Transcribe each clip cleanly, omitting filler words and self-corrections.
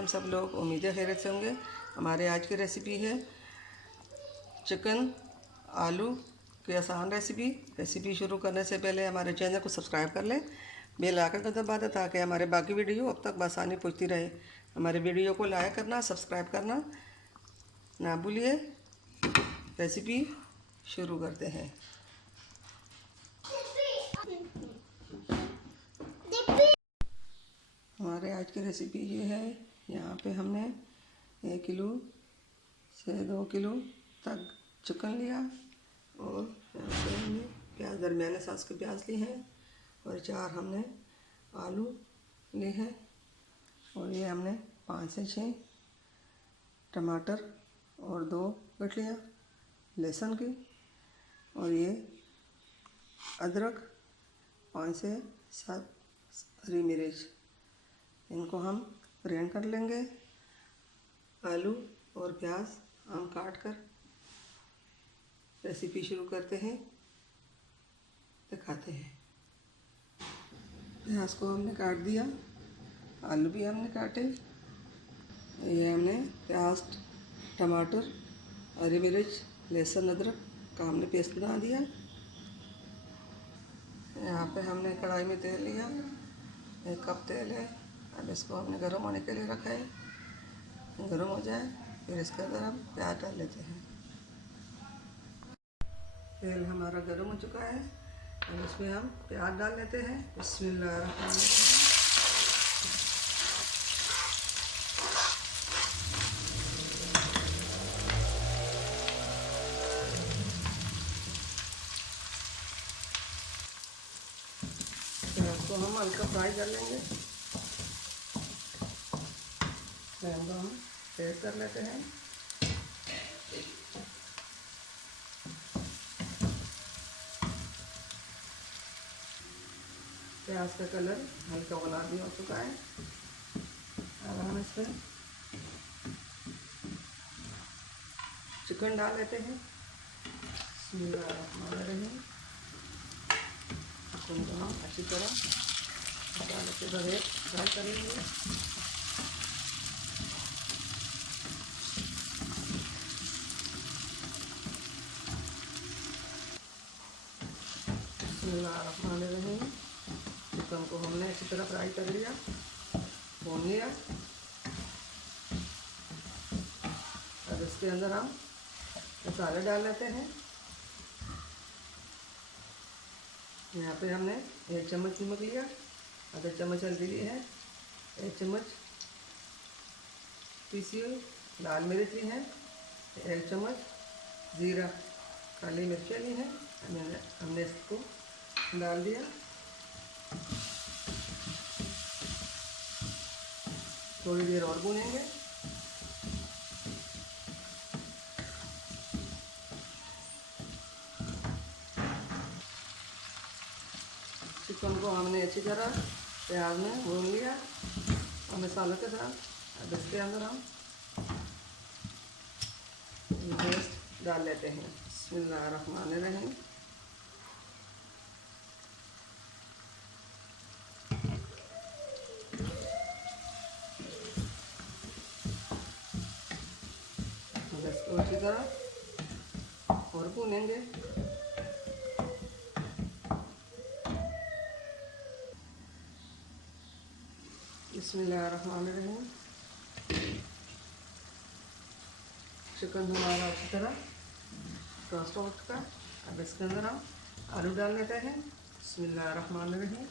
हम सब लोग? उम्मीद है खैरियत से होंगे। हमारे आज की रेसिपी है चिकन आलू की आसान रेसिपी शुरू करने से पहले हमारे चैनल को सब्सक्राइब कर लें, बेल आइकन को दबा दें ताकि हमारे बाकी वीडियो अब तक आसानी पहुंचती रहे। हमारे वीडियो को लाइक करना, सब्सक्राइब करना ना भूलिए। रेसिपी शुरू करते हैं। हमारे आज की रेसिपी ये है। यहाँ पे हमने 1 किलो से 2 किलो तक चिकन लिया और यहाँ पे हमने प्याज दरमियाने साइज़ के प्याज लिए हैं और 4 हमने आलू लिए हैं और ये हमने 5 से 6 टमाटर और 2 गठलियाँ लहसुन की और ये अदरक 5 से 7 हरी मिर्च, इनको हम ग्राइंड कर लेंगे। आलू और प्याज हम काट कर रेसिपी शुरू करते हैं, दिखाते हैं। प्याज को हमने काट दिया, आलू भी हमने काटे। ये हमने प्याज, टमाटर, हरी मिर्च, लहसुन, अदरक का हमने पेस्ट बना दिया। यहाँ पे हमने कढ़ाई में तेल लिया, 1 कप तेल है। अब इसको हमने गर्म होने के लिए रखा है। गर्म हो जाए फिर इसके अंदर हम प्याज डाल लेते हैं। तेल हमारा गर्म हो चुका है, अब इसमें हम प्याज डाल लेते हैं। बिस्मिल्लाहिर्रहमानिर्रहीम। प्याज को हम हल्का फ्राई कर लेंगे। फ्लेम को हम तेज कर लेते हैं। प्याज का कलर हल्का गुलाबी हो चुका है। अब हम इसमें चिकन डाल लेते हैं। चिकन को हम अच्छी तरह मसाले के बगैर फ्राई कर लेंगे। बिस्मिल्लाहिर्रहमानिर्रहीम। चिकन को हमने अच्छी तरह फ्राई कर लिया, भून लिया। अब इसके अंदर हम मसाले डाल लेते हैं। यहाँ पे हमने 1 चम्मच नमक लिया, आधा चम्मच हल्दी ली है, 1 चम्मच पीसी हुई लाल मिर्च ली है, 1 चम्मच जीरा काली मिर्चें ली हैं। हमने इसको डाल दिया। थोड़ी देर और भूनेंगे। चिकन को हमने अच्छी तरह प्याज में भून लिया और मसालों के साथ। अब इसके अंदर हम पेस्ट डाल लेते हैं। बिस्मिल्लाहिर्रहमानिर्रहीम। इसको अच्छी तरह और भूनेंगे। बिस्मिल्लाहिर्रहमानिर्रहीम। चिकन हमारा अच्छी तरह रोस्ट हो चुका। अब इसके अंदर हम आलू डाल लेते हैं। बिस्मिल्लाहिर्रहमानिर्रहीम।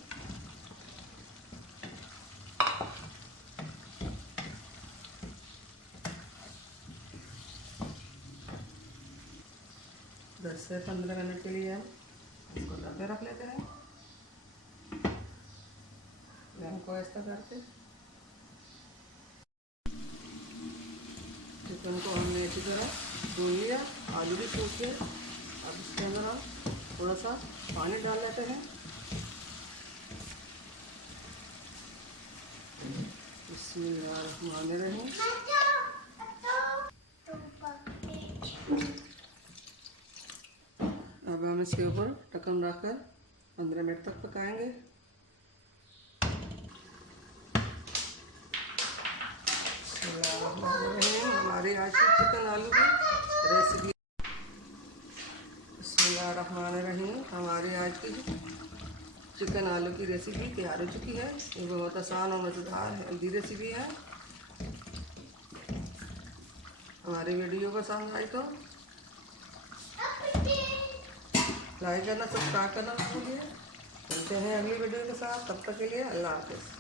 दस से 15 मिनट के लिए हम इसको दम में रख लेते हैं। हमको ऐसा करके चिकन को हमने अच्छी तरह भून लिया, आलू भी सूख गए। अब इसके अंदर हम थोड़ा सा पानी डाल लेते हैं। बिस्मिल्लाहिर्रहमानिर्रहीम। अब हम इसके ऊपर ढक्कन रखकर 15 मिनट तक पकाएंगे। आज की चिकन आलू की रेसिपी। बिस्मिल्लाहिर्रहमानिर्रहीम। हमारी आज की चिकन आलू की रेसिपी तैयार हो चुकी है। ये बहुत आसान और मज़ेदार हेल्दी रेसिपी है। हमारी वीडियो पसंद आई तो लाइक करना, सब्सक्राइब करना ना भूलिए। मिलते हैं अगली वीडियो के साथ, तब तक के लिए अल्लाह हाफ़िज़।